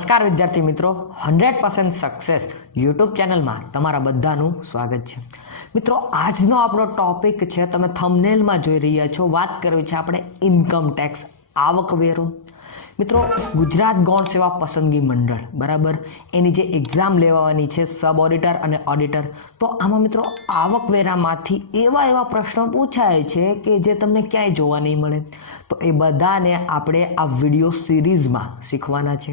નમસ્કાર વિદ્યાર્થી મિત્રો, 100% સક્સેસ યુટ્યુબ ચેનલમાં તમારા બધાનું સ્વાગત છે। મિત્રો, આજનો આપણો ટોપિક છે, તમે થંબનેલમાં જોઈ રહ્યા છો, વાત કરવી છે આપણે ઇન્કમ ટેક્સ, આવકવેરો। મિત્રો, ગુજરાત ગૌણ સેવા પસંદગી મંડળ બરાબર એની જે એક્ઝામ લેવાની છે સબ ઓડિટર અને ઓડિટર, તો આમાં મિત્રો આવકવેરામાંથી એવા પ્રશ્નો પૂછાય છે કે જે તમને ક્યાંય જોવા નહીં મળે। તો એ બધાને આપણે આ વિડીયો સિરીઝમાં શીખવાના છે।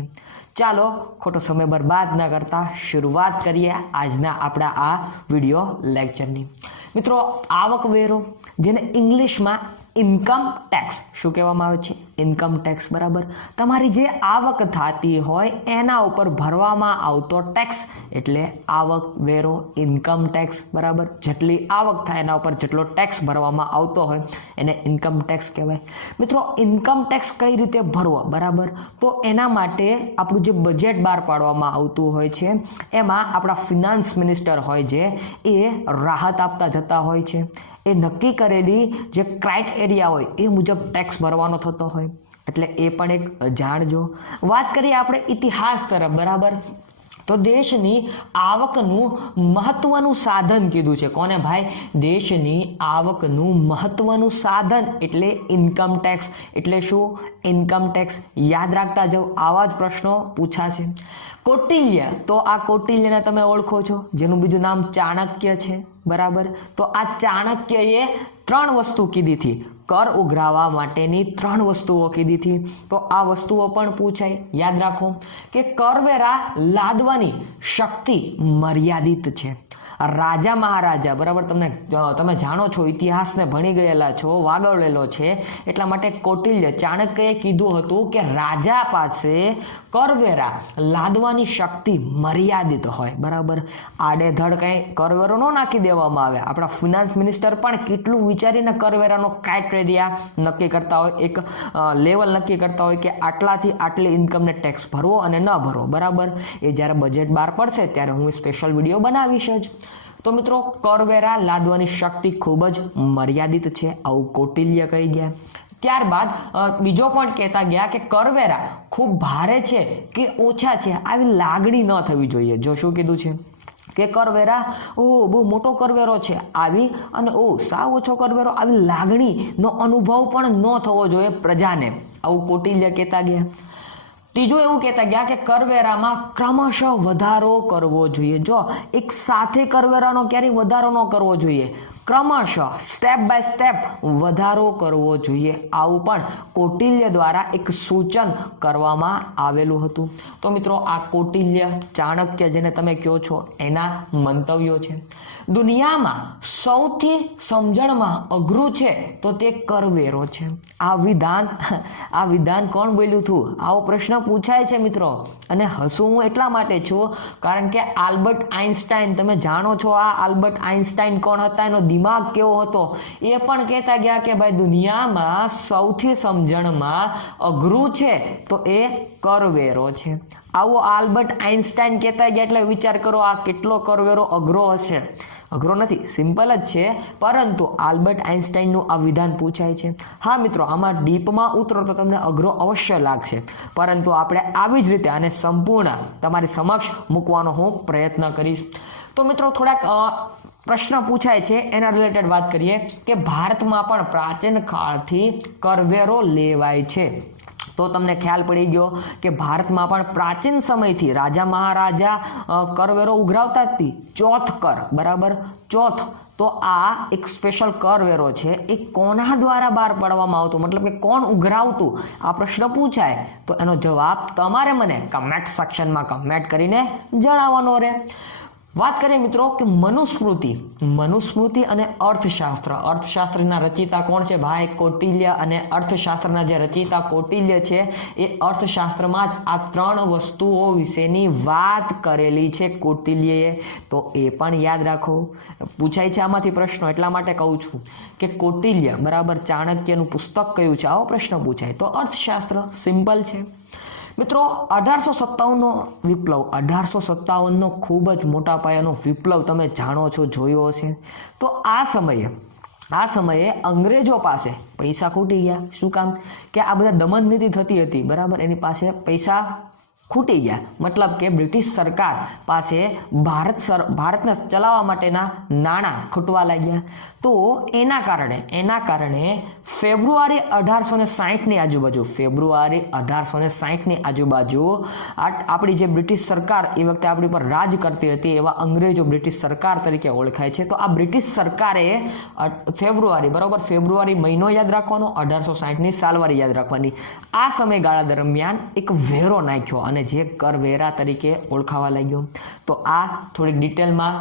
ચાલો ખોટો સમય બરબાદ ન કરતા શરૂઆત કરીએ આજના આપણા આ વિડીયો લેક્ચરની। મિત્રો, આવકવેરો જેને ઇંગ્લિશમાં ઇન્કમ ટેક્સ શું કહેવામાં આવે છે? ઇન્કમ ટેક્સ બરાબર, તમારી જે આવક થતી હોય એના ઉપર ભરવામાં આવતો ટેક્સ એટલે આવકવેરો, ઇન્કમ ટેક્સ બરાબર। જેટલી આવક થાય એના ઉપર જેટલો ટેક્સ ભરવામાં આવતો હોય એને ઇન્કમ ટેક્સ કહેવાય। મિત્રો, ઇન્કમ ટેક્સ કઈ રીતે ભરવો બરાબર, તો એના માટે આપણું જે બજેટ બહાર પાડવામાં આવતું હોય છે એમાં આપણા ફિનાન્સ મિનિસ્ટર હોય જે એ રાહત આપતા જતા હોય છે। એ નક્કી કરેલી જે ક્રાઇટેરિયા હોય એ મુજબ ટેક્સ ભરવાનો થતો હોય, એટલે એ પણ એક જાણજો। વાત કરીએ આપણે ઇતિહાસ તરફ બરાબર, તો દેશની આવકનું મહત્વનું સાધન કીધું છે કોને ભાઈ? દેશની આવકનું મહત્વનું સાધન એટલે ઇન્કમ ટેક્સ। એટલે શું? ઇન્કમ ટેક્સ યાદ રાખતા જાઓ, આવા જ પ્રશ્નો પૂછાશે। કૌટિલ્ય, તો આ કૌટિલ્યને તમે ઓળખો છો, જેનું બીજું નામ ચાણક્ય છે બરાબર। તો આ ચાણક્યએ 3 વસ્તુ કીધી હતી, કર ઉઘરાવવા માટેની 3 વસ્તુઓ કીધી હતી। તો આ વસ્તુઓ પણ પૂછાય, યાદ રાખો કે કરવેરા લાદવાની શક્તિ મર્યાદિત છે। રાજા મહારાજા બરાબર, તમે જાણો છો, ઇતિહાસને ભણી ગયેલા છો, વાગળેલો છે, એટલા માટે કૌટિલ્ય ચાણક્યએ કીધું હતું કે રાજા પાસે કરવેરા લાદવાની શક્તિ મર્યાદિત હોય બરાબર। આડેધડ કંઈ કરવેરો ન નાખી દેવામાં આવે। આપણા ફિનાન્સ મિનિસ્ટર પણ કેટલું વિચારીને કરવેરાનો ક્રાઇટેરિયા નક્કી કરતા હોય, એક લેવલ નક્કી કરતા હોય કે આટલાથી આટલી ઇન્કમને ટેક્સ ભરવો અને ન ભરવો બરાબર। એ જ્યારે બજેટ બહાર પડશે ત્યારે હું સ્પેશિયલ વિડીયો બનાવીશ જ। તો મિત્રો, કરવેરા લાદવાની શક્તિ ખૂબ જ મર્યાદિત છે, આવું કૌટિલ્ય કહી ગયા। ત્યારબાદ બીજો પણ કહેતા ગયા કે કરવેરા ખૂબ ભારે છે કે ઓછા છે આવી લાગણી ન થવી જોઈએ। જો શું કીધું છે કે કરવેરા બહુ મોટો કરવેરો છે આવી, અને સાવ ઓછો કરવેરો આવી લાગણીનો અનુભવ પણ ન થવો જોઈએ પ્રજાને, આવું કૌટિલ્ય કહેતા ગયા। ત્રીજું એવું કહેતા ગયા કે કરવેરામાં ક્રમશઃ વધારો કરવો જોઈએ। જો એક સાથે કરવેરાનો ક્યારેય વધારો ન કરવો જોઈએ, ક્રમશઃ સ્ટેપ બાય સ્ટેપ વધારો કરવો જોઈએ, આવું પણ કૌટિલ્ય દ્વારા એક સૂચન કરવામાં આવેલું હતું। તો મિત્રો, આ કૌટિલ્ય ચાણક્ય જેને તમે કહો છો એના મંતવ્યો છે। દુનિયામાં સૌથી સમજણમાં અઘરું છે તો તે કરવેરો છે। આ વિધાન કોણ બોલ્યું હતું? આવો પ્રશ્ન પૂછાય છે મિત્રો, અને હસું હું એટલા માટે છું કારણ કે આલ્બર્ટ આઇન્સ્ટાઈન, તમે જાણો છો આ આલ્બર્ટ આઇન્સ્ટાઈન કોણ હતા, એનો દિમાગ કેવો હતો, એ પણ કહેતા ગયા કે ભાઈ દુનિયામાં સૌથી સમજણમાં અઘરું છે તો એ કરવેરો છે। આવો આલ્બર્ટ આઇન્સ્ટાઈન કહેતા ગયા, એટલે વિચાર કરો આ કેટલો કરવેરો અઘરો હશે। અઘરો નથી, સિમ્પલ જ છે, પરંતુ આલ્બર્ટ આઇન્સ્ટાઈનનું આ વિધાન પૂછાય છે। હા મિત્રો, આમાં ડીપમાં ઉતરો તો તમને અઘરો અવશ્ય લાગશે, પરંતુ આપણે આવી જ રીતે આને સંપૂર્ણ તમારી સમક્ષ મૂકવાનો હું પ્રયત્ન કરીશ। તો મિત્રો, થોડાક પ્રશ્ન પૂછાય છે એના રિલેટેડ વાત કરીએ કે ભારતમાં પણ પ્રાચીન કાળથી કરવેરો લેવાય છે। તો તમને ખ્યાલ પડી ગયો કે ભારતમાં પણ પ્રાચીન સમયથી રાજા મહારાજા કરવેરો ઉઘરાવતા જ હતી। ચોથ કર બરાબર, ચોથ, તો આ એક સ્પેશિયલ કરવેરો છે, એ કોના દ્વારા બહાર પાડવામાં આવતો, મતલબ કે કોણ ઉઘરાવતું, આ પ્રશ્ન પૂછાય તો એનો જવાબ તમારે મને કમેન્ટ સેક્શનમાં કમેન્ટ કરીને જણાવવાનો રહે। વાત કરીએ મિત્રો કે મનુસ્મૃતિ અને અર્થશાસ્ત્રના રચયિતા કોણ છે ભાઈ? કૌટિલ્ય। અને અર્થશાસ્ત્રના જે રચયિતા કૌટિલ્ય છે એ અર્થશાસ્ત્રમાં જ આ 3 વસ્તુઓ વિશેની વાત કરેલી છે કૌટિલ્યએ, તો એ પણ યાદ રાખો, પૂછાય છે આમાંથી પ્રશ્નો, એટલા માટે કહું છું કે કૌટિલ્ય બરાબર ચાણક્યનું પુસ્તક કયું છે, આવો પ્રશ્ન પૂછાય તો અર્થશાસ્ત્ર, સિમ્પલ છે। મિત્રો, 1857નો વિપ્લવ, 1857નો ખૂબ જ મોટા પાયાનો વિપ્લવ તમે જાણો છો, જોયો હશે। તો આ સમયે અંગ્રેજો પાસે પૈસા ખૂટી ગયા। શું કામ? કે આ બધા દમન નીતિ થતી હતી બરાબર, એની પાસે પૈસા ખૂટી ગયા, મતલબ કે બ્રિટિશ સરકાર પાસે ભારતને ચલાવવા માટેના નાણાં ખૂટવા લાગ્યા. તો એના કારણે ફેબ્રુઆરી 1860ની આજુબાજુ આપણી જે બ્રિટિશ સરકાર એ વખતે આપણી પર રાજ કરતી હતી એવા અંગ્રેજો બ્રિટિશ સરકાર તરીકે ઓળખાય છે. તો આ બ્રિટિશ સરકારે ફેબ્રુઆરી મહિનો યાદ રાખવાનો, 1860ની સાલવારી યાદ રાખવાની. આ સમયગાળા દરમિયાન એક વેરો નાખ્યો અને જે કરવેરા તરીકે ઓળખાવા લાગ્યો. તો આ થોડીક ડિટેલમાં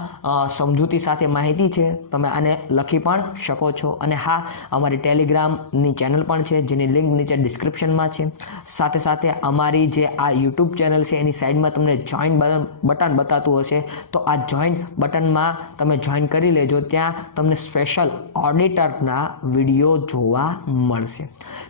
સમજૂતી સાથે માહિતી છે, તમે આને લખી પણ શકો છો. અને હા, અમારી ટેલિગ્રામની ચેનલ પણ છે જેની લિંક નીચે ડિસ્ક્રિપ્શનમાં છે. સાથે સાથે અમારી જે આ યુટ્યુબ ચેનલ છે એની સાઈડમાં તમને જોઈન બટન બતાતું હશે, તો આ જોઈન બટનમાં તમે જોઈન કરી લેજો. ત્યાં તમને સ્પેશિયલ ઓડિટરના વિડીયો જોવા મળશે.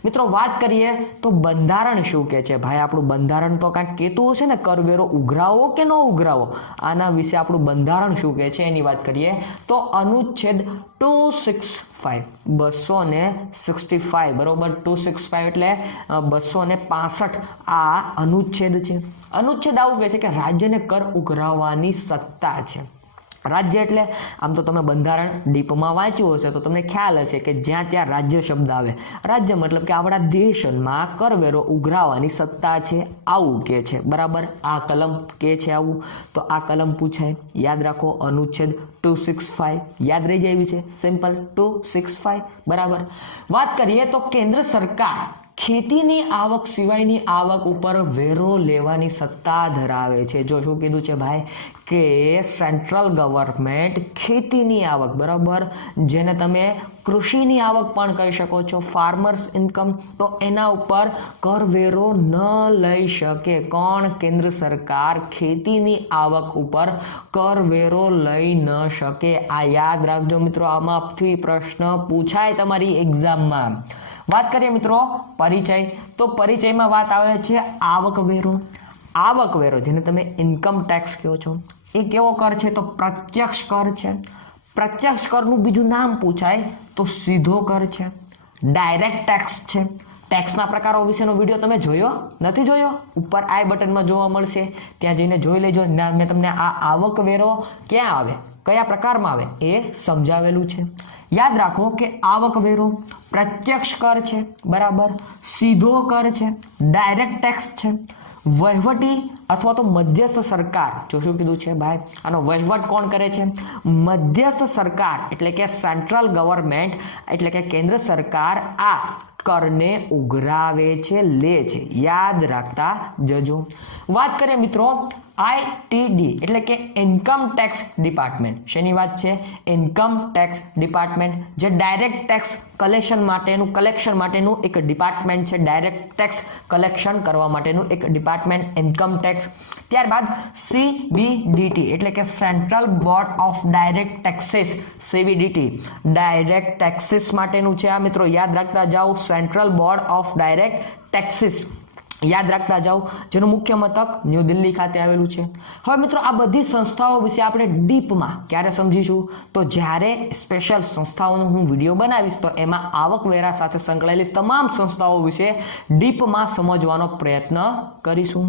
મિત્રો વાત કરીએ તો બંધારણ શું કહે છે ભાઈ? આપણું બંધારણ તો કાંઈક કહેતું હશે ને, કરવેરો ઉઘરાવો કે ન ઉઘરાવો, આના વિશે આપણું બંધારણ શું કહે છે એની વાત કરીએ તો અનુચ્છેદ 265 બરોબર, 265 એટલે 265 આ અનુચ્છેદ છે. અનુચ્છેદ આવું કહે છે કે રાજ્યને કર ઉઘરાવવાની સત્તા છે. રાજ્ય એટલે આમ તો તમે બંધારણ ડીપમાં વાંચ્યું હશે તો તમને ખ્યાલ હશે કે જ્યાં ત્યાં રાજ્ય શબ્દ આવે. રાજ્ય મતલબ કે આપણા દેશમાં કરવેરો ઉઘરાવવાની સત્તા છે, આવું કે છે. બરાબર, આ કલમ કે છે આવું. તો આ કલમ પૂછાય, યાદ રાખો, અનુચ્છેદ 265 યાદ રહી જાય એવી છે, સિમ્પલ 265. બરાબર. વાત કરીએ તો કેન્દ્ર સરકાર ખેતીની આવક સિવાયની આવક ઉપર વેરો લેવાની સત્તા ધરાવે છે. જો શું કીધું છે ભાઈ કે સેન્ટ્રલ ગવર્મેન્ટ ખેતીની આવક, બરાબર, જેને તમે કૃષિની આવક પણ કહી શકો છો, ફાર્મર્સ ઇન્કમ, તો એના ઉપર કરવેરો ન લઈ શકે. કોણ? કેન્દ્ર સરકાર ખેતીની આવક ઉપર કરવેરો લઈ ન શકે. આ યાદ રાખજો મિત્રો, આમાંથી પ્રશ્ન પૂછાય તમારી એક્ઝામમાં. વાત કરીએ મિત્રો પરિચય, તો પરિચયમાં વાત આવે છે આવકવેરો. આવકવેરો જેને તમે ઇન્કમ ટેક્સ કહો છો, એ કેવો કર છે? તો પ્રત્યક્ષ કર છે. પ્રત્યક્ષ કરનું બીજું નામ પૂછાય તો સીધો કર છે, ડાયરેક્ટ ટેક્સ છે. ટેક્સના પ્રકારો વિશેનો વિડીયો તમે જોયો નથી? જોયો? ઉપર આઈ બટનમાં જોવા મળશે, ત્યાં જઈને જોઈ લેજો. મેં તમને આ આવકવેરો ક્યાં આવે, કયા પ્રકારમાં આવે એ સમજાવેલું છે. યાદ રાખો કે આવકવેરો પ્રત્યક્ષ કર છે, બરાબર, સીધો કર છે, ડાયરેક્ટ ટેક્સ છે, વહીવટી અથવા તો મધ્યસ્થ સરકાર. જો શું કીધું છે ભાઈ, આનો વહીવટ કોણ કરે છે? મધ્યસ્થ સરકાર એટલે કે સેન્ટ્રલ ગવર્મેન્ટ એટલે કે કેન્દ્ર સરકાર આ કરને ઉઘરાવે છે, લે છે. યાદ રાખતા જજો. વાત કરીએ મિત્રો આઈટીડી એટલે કે ઇન્કમ ટેક્સ ડિપાર્ટમેન્ટ. શેની વાત છે? ઇન્કમ ટેક્સ ડિપાર્ટમેન્ટ, જે ડાયરેક્ટ ટેક્સ કલેક્શન માટેનું એક ડિપાર્ટમેન્ટ છે. ડાયરેક્ટ ટેક્સ કલેક્શન કરવા માટેનું એક ડિપાર્ટમેન્ટ ઇન્કમ ટેક્સ. ત્યારબાદ સીબીડીટી એટલે કે central Board of direct taxes. CBDT direct taxes માટેનું છે. આ મિત્રો યાદ રાખતા જાઓ, central Board of direct taxes યાદ રાખતા જાઓ, જેનું મુખ્ય મથક ન્યૂ દિલ્હી ખાતે આવેલું છે. હવે મિત્રો આ બધી સંસ્થાઓ વિશે આપણે ડીપમાં ક્યારે સમજીશું? તો જ્યારે સ્પેશિયલ સંસ્થાઓનો હું વિડીયો બનાવીશ તો એમાં આવકવેરા સાથે સંકળાયેલી તમામ સંસ્થાઓ વિશે ડીપમાં સમજવાનો પ્રયત્ન કરીશું.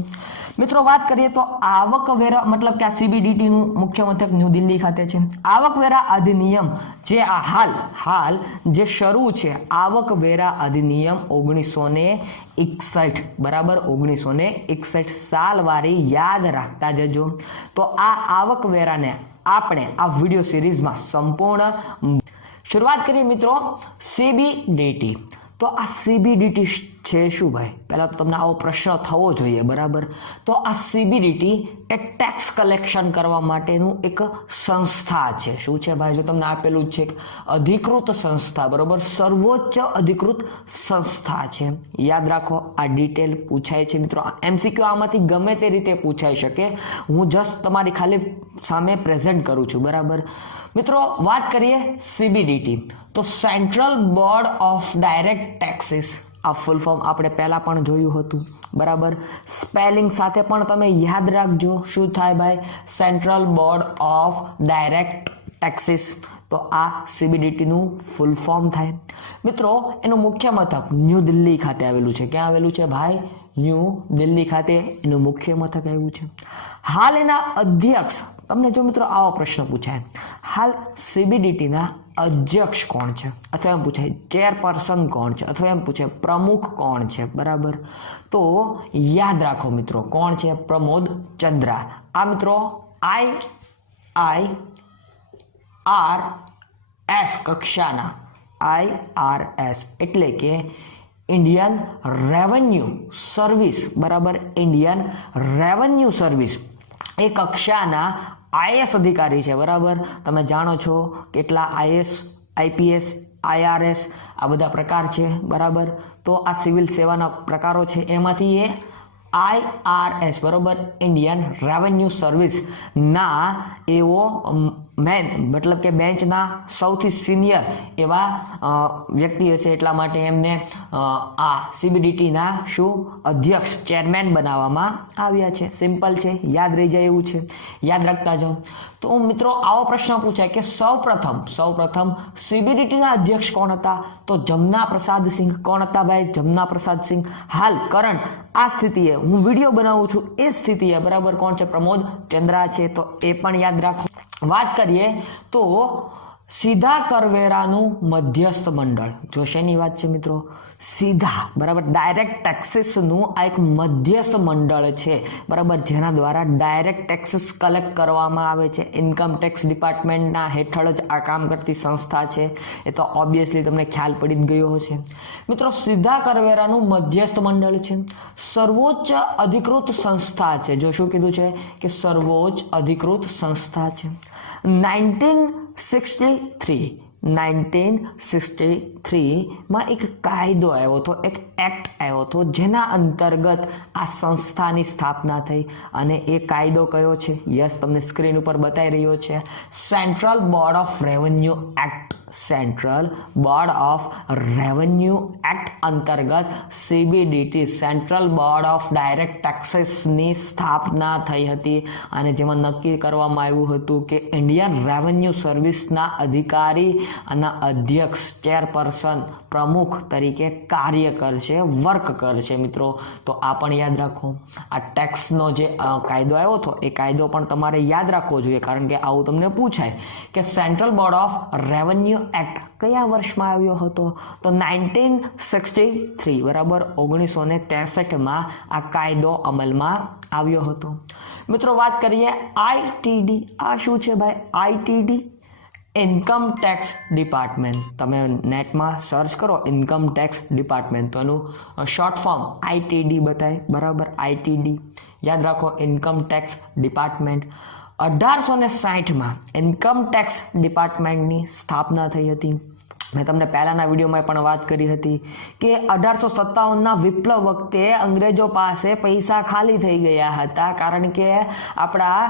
મિત્રો વાત કરીએ તો આવકવેરા મતલબ કે આ સીબીડીટીનું મુખ્ય મથક ન્યૂ દિલ્હી ખાતે છે. આવકવેરા અધિનિયમ જે આ હાલ જે શરૂ છે, આવકવેરા અધિનિયમ 1961, બરાબર, 1961 સાલવારી યાદ રાખતા જજો. તો આ આવકવેરાને આપણે આ વિડીયો સિરીઝમાં સંપૂર્ણ શરૂઆત કરીએ મિત્રો સીબીડીટી. તો આ સીબીડીટી છે શું ભાઈ? પહેલા તો તમને આવો પ્રશ્ન થવો જોઈએ, બરાબર. તો આ સીબીડીટી એ ટેક્સ કલેક્શન કરવા માટેનું એક સંસ્થા છે. શું છે ભાઈ? જો તમને આપેલું જ છે અધિકૃત સંસ્થા, બરાબર, સર્વોચ્ચ અધિકૃત સંસ્થા છે. યાદ રાખો, આ ડિટેલ પૂછાય છે મિત્રો. એમસીક્યુ આમાંથી ગમે તે રીતે પૂછાઈ શકે, હું જસ્ટ તમારી ખાલી સામે પ્રેઝન્ટ કરું છું, બરાબર. મિત્રો વાત કરીએ સીબીડીટી, તો central Board of direct taxes. આ ફૂલ ફોર્મ આપણે પહેલા પણ જોયું હતું, બરાબર. સ્પેલિંગ સાથે પણ તમે યાદ રાખજો, શું થાય ભાઈ? Central Board of direct taxes. તો આ સીબીડીટીનું ફૂલ ફોર્મ થાય. મિત્રો એનું મુખ્ય મથક ન્યૂ દિલ્હી ખાતે આવેલું છે. ક્યાં આવેલું છે ભાઈ? ન્યૂ દિલ્હી ખાતે એનું મુખ્ય મથક આવ્યું છે. હાલ એના અધ્યક્ષ, તમને જો મિત્રો આવો પ્રશ્ન પૂછાય, હાલ CBDTના અધ્યક્ષ કોણ છે, અથવા એમ પૂછાય ચેરપર્સન કોણ છે, અથવા એમ પૂછાય પ્રમુખ કોણ છે, બરાબર. તો યાદ રાખો મિત્રો, કોણ છે? પ્રમોદ ચંદ્રા. આ મિત્રો IRS કક્ષાના, IRS એટલે કે ઇન્ડિયન રેવન્યુ સર્વિસ, બરાબર, ઇન્ડિયન રેવન્યુ સર્વિસ એ કક્ષાના IAS અધિકારી છે, બરાબર. તમે જાણો છો કેટલા IAS, IPS, IRS આ બધા પ્રકાર છે, બરાબર. તો આ સિવિલ સેવાના પ્રકારો છે, એમાંથી એ IRS, બરાબર, ઇન્ડિયન રેવન્યુ સર્વિસ ના એવો મેન, મતલબ કે બેન્ચના સૌથી સિનિયર એવા વ્યક્તિ હશે, એટલા માટે એમને આ CBDTના શું અધ્યક્ષ, ચેરમેન બનાવવામાં આવ્યા છે. સિમ્પલ છે, યાદ રહી જાય એવું છે, યાદ રાખતા જાઓ. તો મિત્રો આવો પ્રશ્ન પૂછાય કે સૌપ્રથમ CBDTના અધ્યક્ષ કોણ હતા? તો જમના પ્રસાદ સિંહ. કોણ હતા ભાઈ? જમના પ્રસાદ સિંહ. હાલ કરંટ આ સ્થિતિએ હું વિડીયો બનાવું છું એ સ્થિતિએ, બરાબર, કોણ છે? પ્રમોદ ચંદ્રા છે. તો એ પણ યાદ રાખો. વાત કરીએ તો સીધા કરવેરાનું મધ્યસ્થ મંડળ, જો શેની વાત છે મિત્રો? સીધા, બરાબર, ડાયરેક્ટ ટેક્સીસનું આ એક મધ્યસ્થ મંડળ છે, બરાબર, જેના દ્વારા ડાયરેક્ટ ટેક્સીસ કલેક્ટ કરવામાં આવે છે. ઇન્કમ ટેક્સ ડિપાર્ટમેન્ટના હેઠળ જ આ કામ કરતી સંસ્થા છે, એ તો ઓબ્વિયસલી તમને ખ્યાલ પડી જ ગયો હશે મિત્રો. સીધા કરવેરાનું મધ્યસ્થ મંડળ છે, સર્વોચ્ચ અધિકૃત સંસ્થા છે. જો શું કીધું છે કે સર્વોચ્ચ અધિકૃત સંસ્થા છે. 1963માં એક કાયદો આવ્યો હતો, એક એક્ટ આવ્યો હતો, જેના અંતર્ગત આ સંસ્થાની સ્થાપના થઈ. અને એ કાયદો કયો છે? યસ, તમને સ્ક્રીન ઉપર બતાવી રહ્યો છે. Central Board of Revenue Act. Central Board of Revenue Act અંતર્ગત CBDT, Central Board of Direct ટેક્સીસની સ્થાપના થઈ હતી. અને જેમાં નક્કી કરવામાં આવ્યું હતું કે ઇન્ડિયન રેવન્યુ સર્વિસના અધિકારી અને અધ્યક્ષ, ચેરપર્સન, પ્રમુખ તરીકે કાર્ય કરશે, વર્ક કરશે મિત્રો. તો આ પણ યાદ રાખો. આ ટેક્સનો જે કાયદો આવ્યો હતો એ કાયદો પણ તમારે યાદ રાખવો જોઈએ, કારણ કે આવું તમને પૂછાય કે central Board of Revenue act કયા વર્ષમાં આવ્યો હતો? તો 1963, બરાબર, 1963માં આ કાયદો અમલમાં આવ્યો હતો. મિત્રો વાત કરીએ ITD. આ શું છે ભાઈ? ITD, income tax department. તમે નેટમાં સર્ચ કરો ઇન્કમ ટેક્સ ડિપાર્ટમેન્ટ, તો એનું શોર્ટ ફોર્મ ITD બતાય, બરાબર, ITD યાદ રાખો, ઇન્કમ ટેક્સ ડિપાર્ટમેન્ટ. 1860માં ઇન્કમ ટેક્સ ડિપાર્ટમેન્ટની સ્થાપના થઈ હતી. મેં તમને પહેલાના વિડીયોમાં પણ વાત કરી હતી કે 1857ના વિપ્લવ વખતે અંગ્રેજો પાસે પૈસા ખાલી થઈ ગયા હતા, કારણ કે આપણા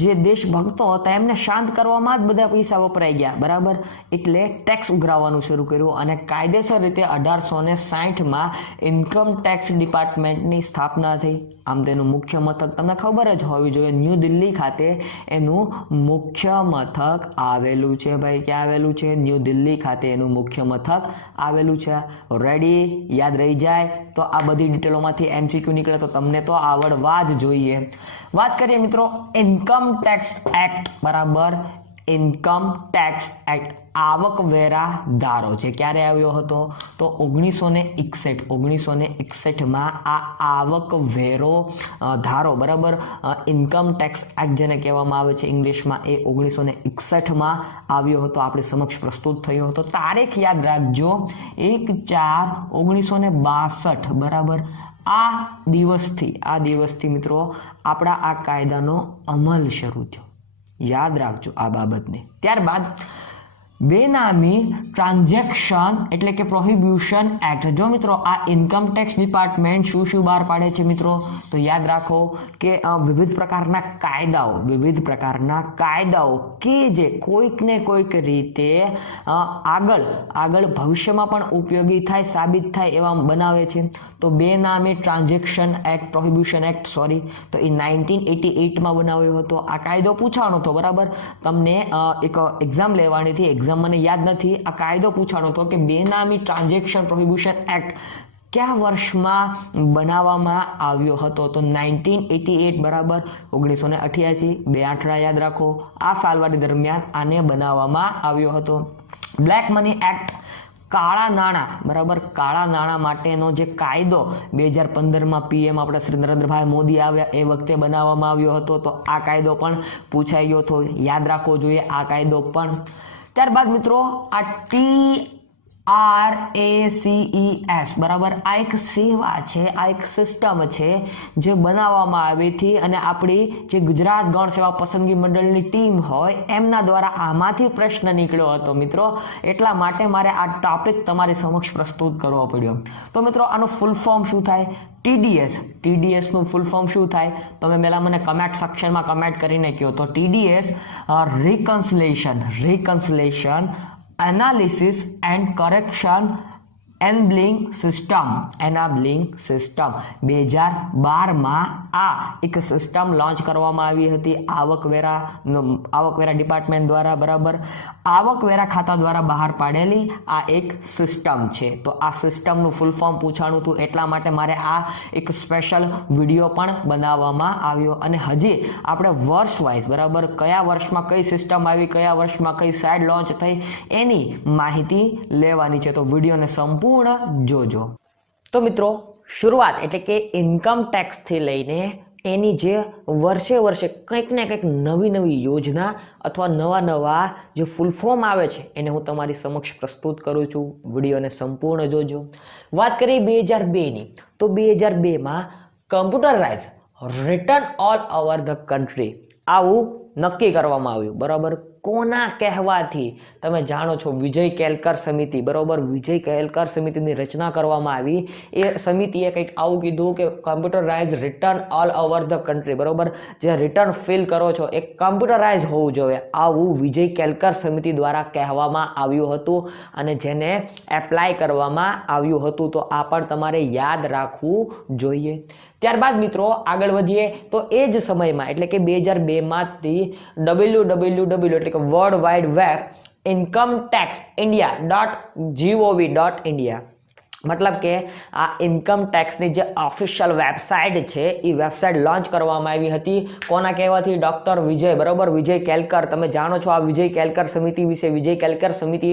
જે દેશભક્તો હતા એમને શાંત કરવામાં જ બધા પૈસા વપરાઈ ગયા, બરાબર. એટલે ટેક્સ ઉઘરાવવાનું શરૂ કર્યું અને કાયદેસર રીતે 1860માં ઇન્કમ ટેક્સ ડિપાર્ટમેન્ટની સ્થાપના થઈ. આમ તેનું મુખ્ય મથક તમને ખબર જ હોવી જોઈએ, ન્યૂ દિલ્હી ખાતે એનું મુખ્ય મથક આવેલું છે ભાઈ. ક્યાં આવેલું છે? ન્યૂ દિલ્હી ખાતે એનું મુખ્ય મથક આવેલું છે. રેડી? યાદ રહી જાય તો આ બધી ડિટેલોમાંથી MCQ નીકળે તો તમને તો આવડવા જ જોઈએ. વાત કરીએ મિત્રો ઇન્કમ ટેક્સ એક્ટ, બરાબર, ઇન્કમ ટેક્સ એક્ટ આવકવેરા ધારો છે. ક્યારે આવ્યો હતો? તો 1961માં આ આવકવેરો ધારો, બરાબર, ઇન્કમ ટેક્સ એક્ટ જેને કહેવામાં આવે છે ઇંગ્લિશમાં, એ 1961માં આવ્યો હતો, આપણી સમક્ષ પ્રસ્તુત થયો હતો. તારીખ યાદ રાખજો, 1/4/1962, બરાબર. આ દિવસથી મિત્રો આપણા આ કાયદાનો અમલ શરૂ થયો. યાદ રાખજો આ બાબતને. ત્યારબાદ બેનામી ટ્રાન્ઝેક્શન એટલે કે પ્રોહિબિશન એક્ટ. જો મિત્રો આ ઇન્કમ ટેક્સ ડિપાર્ટમેન્ટ શું બહાર પાડે છે મિત્રો? તો યાદ રાખો કે વિવિધ પ્રકારના કાયદાઓ કે જે કોઈક ને કોઈક રીતે આગળ ભવિષ્યમાં પણ ઉપયોગી થાય, સાબિત થાય એવા બનાવે છે. તો benami transaction act, prohibition act, sorry, તો એ 1988માં બનાવ્યો હતો. આ કાયદો પૂછાણો હતો, બરાબર. તમને એક એક્ઝામ લેવાની હતી, એક્ઝામ મને યાદ નથી, આ કાયદો પૂછાણો હતો કે બેનામી ટ્રાન્ઝેક્શન પ્રોહિબિશન એક્ટ કયા વર્ષમાં બનાવવામાં આવ્યો હતો? તો 1988 બરાબર 1988. 2 આંકડા યાદ રાખો. આ સાલવાળી દરમિયાન આને બનાવવામાં આવ્યો હતો. બ્લેક મની એક્ટ, કાળા નાણાં બરાબર, કાળા નાણાં માટેનો જે કાયદો 2015માં પીએમ આપણે શ્રી નરેન્દ્રભાઈ મોદી આવ્યા એ વખતે બનાવવામાં આવ્યો હતો. તો આ કાયદો પણ પૂછાઈ ગયો હતો, યાદ રાખવો જોઈએ આ કાયદો પણ. ત્યારબાદ મિત્રો આ TRACES બરાબર, આ એક સેવા છે, આ એક સિસ્ટમ છે જે બનાવવામાં આવી હતી અને આપણી જે ગુજરાત ગૌણ સેવા પસંદગી મંડળની ટીમ હોય એમના દ્વારા આમાંથી પ્રશ્ન નીકળ્યો હતો મિત્રો, એટલા માટે મારે આ ટોપિક તમારી સમક્ષ પ્રસ્તુત કરવો પડ્યો. તો મિત્રો આનું ફૂલ ફોર્મ શું થાય? TDS નું ફૂલ ફોર્મ શું થાય? તમે પહેલા મને કમેન્ટ સેક્શનમાં કમેન્ટ કરીને કહો. તો TDS reconciliation analysis and correction enabling system 2012માં આ એક સિસ્ટમ લોન્ચ કરવામાં આવી હતી આવકવેરા ડિપાર્ટમેન્ટ દ્વારા બરાબર, આવકવેરા ખાતા દ્વારા બહાર પાડેલી આ એક સિસ્ટમ છે. તો આ સિસ્ટમનું ફૂલ ફોર્મ પૂછાણું હતું, એટલા માટે મારે આ એક સ્પેશિયલ વિડીયો પણ બનાવવામાં આવ્યો. અને હજી આપણે વર્ષ વાઇઝ બરાબર, કયા વર્ષમાં કઈ સિસ્ટમ આવી, કયા વર્ષમાં કઈ સાઇડ લોન્ચ થઈ એની માહિતી લેવાની છે. તો વિડીયોને સંપૂર્ણ જોજો. તો મિત્રો શરૂઆત એટલે કે ઇન્કમ ટેક્સથી લઈને એની જે વર્ષે કંઈક ને કંઈક નવી યોજના અથવા નવા જે ફૂલ ફોર્મ આવે છે એને હું તમારી સમક્ષ પ્રસ્તુત કરું છું. વિડીયોને સંપૂર્ણ જોજો. વાત કરીએ 2002ની, તો 2002માં computerise return all over the country આવું નક્કી કરવામાં આવ્યું બરાબર. કોના કહેવાથી? તમે જાણો છો વિજય કેલકર સમિતિ બરાબર, વિજય કેલકર સમિતિની રચના કરવામાં આવી. એ સમિતિએ કંઈક આવું કીધું કે computerise return all over the country બરાબર, જે રિટર્ન ફિલ કરો છો એ કમ્પ્યુટરાઇઝ હોવું જોઈએ, આવું વિજય કેલકર સમિતિ દ્વારા કહેવામાં આવ્યું હતું અને જેને એપ્લાય કરવામાં આવ્યું હતું. તો આ પણ તમારે યાદ રાખવું જોઈએ. ત્યારબાદ મિત્રો આગળ વધીએ તો એ જ સમયમાં એટલે કે 2002માંથી www એટલે કે world wide web income tax india.gov.india મતલબ કે આ ઇન્કમ ટેક્સની જે ઓફિશિયલ વેબસાઇટ છે એ વેબસાઇટ લોન્ચ કરવામાં આવી હતી. કોના કહેવાથી? ડૉક્ટર વિજય બરાબર, વિજય કેલકર. તમે જાણો છો આ વિજય કેલકર સમિતિ વિશે, વિજય કેલકર સમિતિ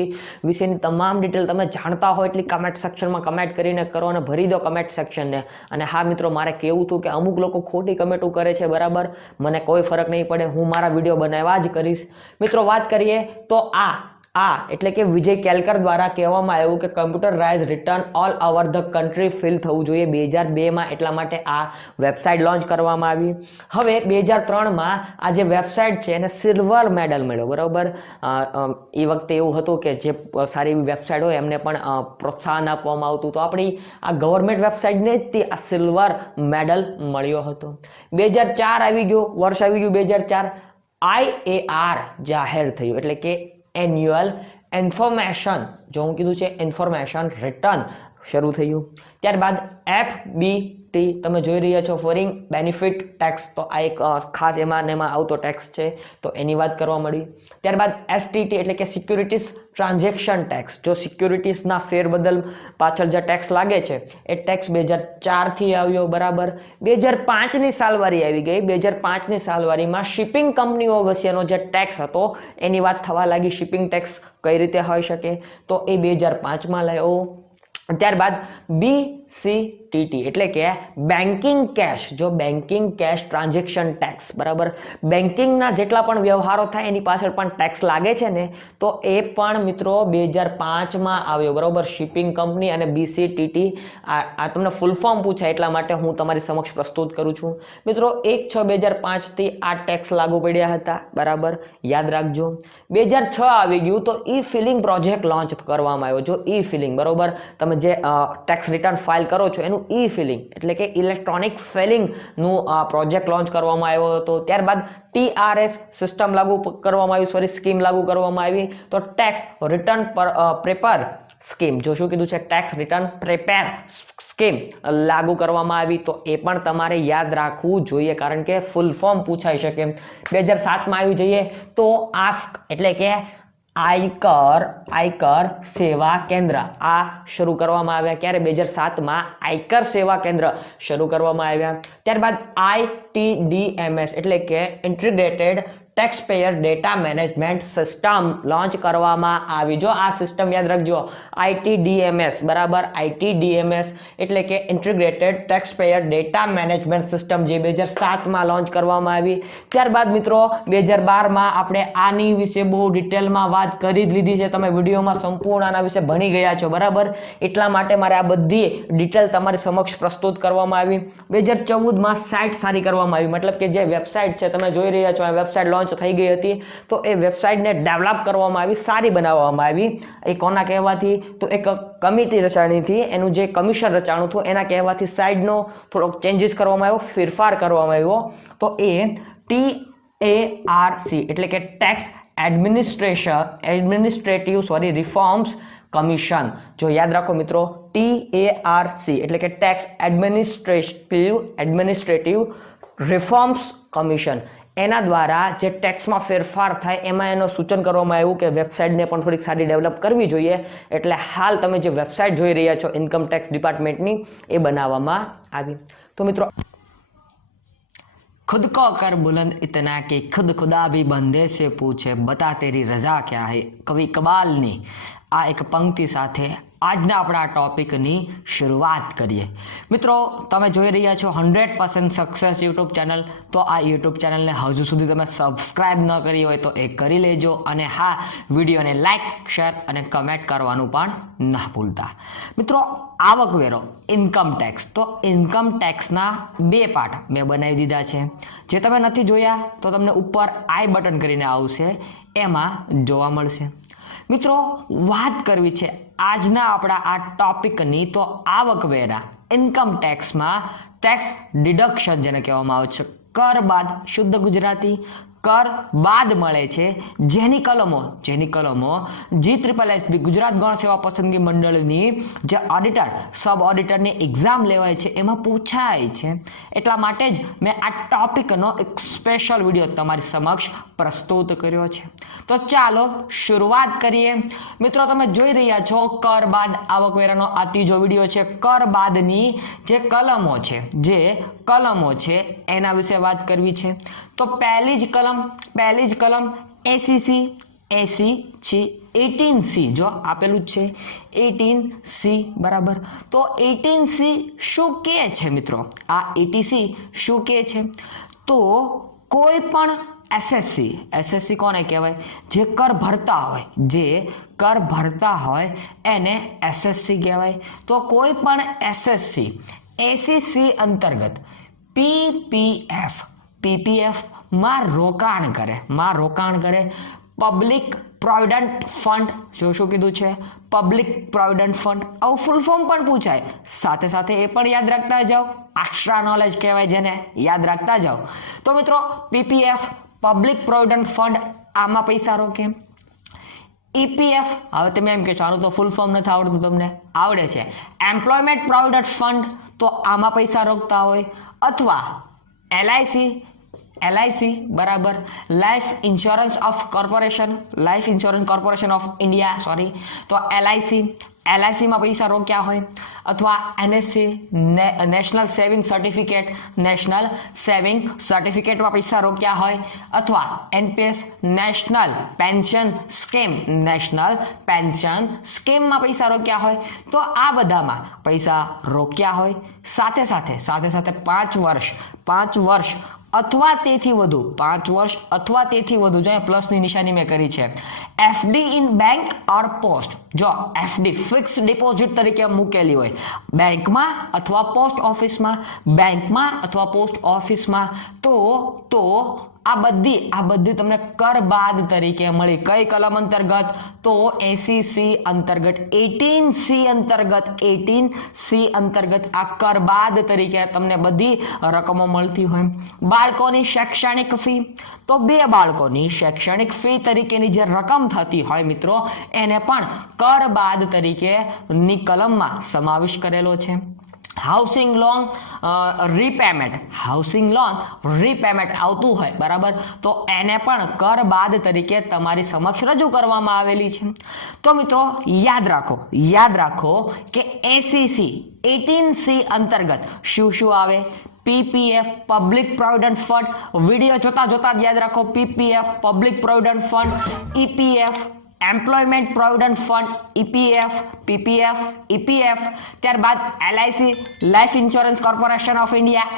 વિશેની તમામ ડિટેલ તમે જાણતા હોય એટલી કમેન્ટ સેક્શનમાં કમેન્ટ કરીને કરો અને ભરી દો કમેન્ટ સેક્શનને. અને હા મિત્રો મારે કહેવું હતું કે અમુક લોકો ખોટી કમેન્ટો કરે છે બરાબર, મને કોઈ ફરક નહીં પડે, હું મારા વિડીયો બનાવવા જ કરીશ. મિત્રો વાત કરીએ તો આ એટલે કે વિજય કેલકર દ્વારા કહેવામાં આવ્યું કે computerise return all over the country fill થવું જોઈએ 2002માં, એટલા માટે આ વેબસાઇટ લોન્ચ કરવામાં આવી. હવે 2003માં આ જે વેબસાઇટ છે એને સિલ્વર મેડલ મળ્યો બરાબર. એ વખતે એવું હતું કે જે સારી એવી વેબસાઇટ હોય એમને પણ પ્રોત્સાહન આપવામાં આવતું. તો આપણી આ ગવર્મેન્ટ વેબસાઇટને જ આ સિલ્વર મેડલ મળ્યો હતો. 2004 આવી ગયો, વર્ષ આવી ગયું 2004. IAR જાહેર થયું એટલે કે એન્યુઅલ ઇન્ફોર્મેશન, જો હું કીધું છે ઇન્ફોર્મેશન રિટર્ન શરૂ થયું. ત્યારબાદ FBT તમે જોઈ રહ્યા છો, ફોરેન બેનિફિટ ટેક્સ. તો આ એક ખાસ એમાં આવતો ટેક્સ છે, તો એની વાત કરવા મળી. ત્યારબાદ STT એટલે કે સિક્યુરિટીઝ ટ્રાન્ઝેક્શન ટેક્સ. જો સિક્યુરિટીઝના ફેરબદલ પાછળ જે ટેક્સ લાગે છે એ ટેક્સ 2004થી આવ્યો બરાબર. 2005ની સાલવારી આવી ગઈ. 2005ની સાલવારીમાં શિપિંગ કંપનીઓ વચ્ચેનો જે ટેક્સ હતો એની વાત થવા લાગી. શિપિંગ ટેક્સ કઈ રીતે હોઈ શકે, તો એ 2005માં લાવ્યો. ત્યારબાદ BCTT એટલે કે બેન્કિંગ કેશ, જો બેન્કિંગ કેશ ટ્રાન્ઝેક્શન ટેક્સ બરાબર, બેન્કિંગના જેટલા પણ વ્યવહારો થાય એની પાછળ પણ ટેક્સ લાગે છે ને, તો એ પણ મિત્રો 2005માં આવ્યો બરાબર. શિપિંગ કંપની અને BCTT આ તમને ફૂલ ફોર્મ પૂછાય એટલા માટે હું તમારી સમક્ષ પ્રસ્તુત કરું છું. મિત્રો 1/6/2005થી આ ટેક્સ લાગુ પડ્યા હતા બરાબર, યાદ રાખજો. 2006 આવી ગયું તો ઈ ફિલિંગ પ્રોજેક્ટ લોન્ચ કરવામાં આવ્યો. જો ઈ ફિલિંગ બરાબર, તમે જે ટેક્સ રિટર્ન ફાઇલ કરો છો એનું ઈ ફિલિંગ એટલે કે ઇલેક્ટ્રોનિક ફિલિંગનું પ્રોજેક્ટ લોન્ચ કરવામાં આવ્યો હતો. ત્યારબાદ TRS સિસ્ટમ લાગુ કરવામાં આવી, સ્કીમ લાગુ કરવામાં આવી. તો ટેક્સ રિટર્ન પ્રેપર સ્કીમ, જો શું કીધું છે ટેક્સ રિટર્ન પ્રેપેર સ્કીમ લાગુ કરવામાં આવી. તો એ પણ તમારે યાદ રાખવું જોઈએ કારણ કે ફૂલ ફોર્મ પૂછાઈ શકે. 2007માં આવી જઈએ તો આસ્ક એટલે કે આયકર સેવા કેન્દ્ર આ શરૂ કરવામાં આવ્યા. ક્યારે? 2007માં આયકર સેવા કેન્દ્ર શરૂ કરવામાં આવ્યા. ત્યારબાદ ITDMS એટલે કે integrated tax payer data management system launch કરવામાં આવી. જો આ સિસ્ટમ યાદ રાખજો, ITDMS બરાબર. ITDMS એટલે કે integrated tax payer data management system જે 2007માં લોન્ચ કરવામાં આવી. ત્યારબાદ મિત્રો 2012માં આપણે આની વિશે બહુ ડિટેલમાં વાત કરી જ લીધી છે. તમે વિડીયોમાં સંપૂર્ણ આના વિશે ભણી ગયા છો બરાબર. એટલા માટે મારે આ બધી ડિટેલ તમારી સમક્ષ પ્રસ્તુત કરવામાં આવી. 2014માં સાઇટ સારી કરવામાં આવી, મતલબ કે જે વેબસાઇટ છે તમે જોઈ રહ્યા છો, આ વેબસાઇટ લોન્ચ થઈ ગઈ હતી. તો એ વેબસાઇટને ડેવલપ કરવામાં આવી, સારી બનાવવામાં આવી. એ કોના કહેવાથી? તો એક કમિટી રચાણી હતી, એનું જે કમિશન રચાણું હતું એના કહેવાથી સાઇટનો થોડોક ચેન્જીસ કરવામાં આવ્યો, ફેરફાર કરવામાં આવ્યો. તો એ TARC એટલે કે ટેક્સ એડમિનિસ્ટ્રેટિવ રિફોર્મ્સ કમિશન. જો યાદ રાખો મિત્રો, TARC એટલે કે ટેક્સ એડમિનિસ્ટ્રેટિવ રિફોર્મ્સ કમિશન. એના દ્વારા જે ટેક્સમાં ફેરફાર થાય એમાં એનો સૂચન કરવામાં આવ્યું કે વેબસાઇટને પણ થોડીક સારી ડેવલપ કરવી જોઈએ. એટલે હાલ તમે જે વેબસાઇટ જોઈ રહ્યા છો ઇન્કમ ટેક્સ ડિપાર્ટમેન્ટની, એ બનાવવામાં આવી. તો મિત્રો, खुद को कर बुलंद इतना कि खुद खुदा भी बंदे से पूछे बता तेरी रजा क्या है. કવિ કબાલની આ એક પંક્તિ સાથે આજના આપણા ટોપિકની શરૂઆત કરીએ. મિત્રો, તમે જોઈ રહ્યા છો 100% સક્સેસ યુટ્યુબ ચેનલ. તો આ યુટ્યુબ ચેનલને હજુ સુધી તમે સબસ્ક્રાઇબ ન કરી હોય તો એ કરી લેજો. અને હા, વિડીયોને લાઇક, શેર અને કમેન્ટ કરવાનું પણ ન ભૂલતા. મિત્રો, આવકવેરો ઇન્કમ ટેક્સ. તો ઇન્કમ ટેક્સના 2 પાર્ટ મેં બનાવી દીધા છે. જે તમે નથી જોયા તો તમને ઉપર આઈ બટન કરીને આવશે, એમાં જોવા મળશે. મિત્રો, વાત કરવી છે આજના આપણા આ ટોપિકની, તો આવકવેરા ઇન્કમ ટેક્સમાં ટેક્સ ડિડક્શન જેને કહેવામાં આવે છે, કર બાદ, શુદ્ધ ગુજરાતી કર બાદ મળે છે, જેની કલમો GSSB ગુજરાત ગૌણ સેવા પસંદગી મંડળની જે ઓડિટર સબ ઓડિટરની એક્ઝામ લેવાય છે એમાં પૂછાય છે. એટલા માટે જ મેં આ ટોપિકનો એક સ્પેશિયલ વિડીયો તમારી સમક્ષ પ્રસ્તુત કર્યો છે. તો ચાલો શરૂઆત કરીએ. મિત્રો, તમે જોઈ રહ્યા છો કર બાદ આવકવેરાનો આ ત્રીજો વિડીયો છે. કર બાદની જે કલમો છે એના વિશે વાત કરવી છે. તો પહેલી જ કલમ ACC છે 18C. જો આપેલું જ છે 18C બરાબર. તો 18C શું કહે છે મિત્રો? આ 80C શું કહે છે? તો કોઈ પણ SSC કોને કહેવાય? જે કર ભરતા હોય એને SSC કહેવાય. તો કોઈ પણ SSC ACC અંતર્ગત PPF માં રોકાણ કરે. Public provident fund. શું કીધું છે? Public provident fund. આવું ફૂલ ફોર્મ પણ પૂછાય, સાથે સાથે એ પણ યાદ રાખતા જાઓ. એક્સ્ટ્રા નોલેજ કહેવાય જેને, યાદ રાખતા જાઓ. તો મિત્રો, PPF પબ્લિક પ્રોવિડન્ટ ફંડ, આમાં પૈસા રોકે. EPF, હવે તમે એમ કે છો આનું તો ફૂલ ફોર્મ નથી આવડતું, તમને આવડે છે. એમ્પ્લોયમેન્ટ પ્રોવિડન્ટ ફંડ, તો આમાં પૈસા રોકતા હોય. અથવા LIC બરાબર, life insurance corporation of India, તો LIC માં પૈસા રોક્યા હોય. અથવા NSC નેશનલ સેવિંગ સર્ટિફિકેટમાં પૈસા રોક્યા હોય. અથવા NPS નેશનલ પેન્શન સ્કીમમાં પૈસા રોક્યા હોય. તો આ બધામાં પૈસા રોક્યા હોય. સાથે સાથે 5 વર્ષ અથવા તેથી વધુ, 5 વર્ષ અથવા તેથી વધુ, જો પ્લસની નિશાની મેં કરી છે. FD in bank or post. જો FD ફિક્સ ડિપોઝિટ તરીકે મૂકેલી હોય બેંકમાં અથવા પોસ્ટ ઓફિસમાં, તો આ બધી તમને કર બાદ તરીકે મળી. કઈ કલમ અંતર્ગત? તો ACC અંતર્ગત, 18C અંતર્ગત આ કર બાદ તરીકે તમને બધી રકમો મળતી હોય. બાળકોની શૈક્ષણિક ફી. તો 2 બાળકોની શૈક્ષણિક ફી તરીકેની જે રકમ થતી હોય મિત્રો, એને પણ કર બાદ તરીકેની કલમમાં સમાવેશ કરેલો છે. હાઉસિંગ લોન રીપેમેન્ટ આવતું હોય બરાબર, તો એને પણ કર બાદ તરીકે તમારી સમક્ષ રજૂ કરવામાં આવેલી છે. તો મિત્રો યાદ રાખો કે એસીસી 18C અંતર્ગત શું આવે? PPF public provident fund, video જોતા જ યાદ રાખો, PPF public provident fund, EPF employment provident fund, EPF, PPF, EPF, ત્યારબાદ LIC life insurance corporation of India,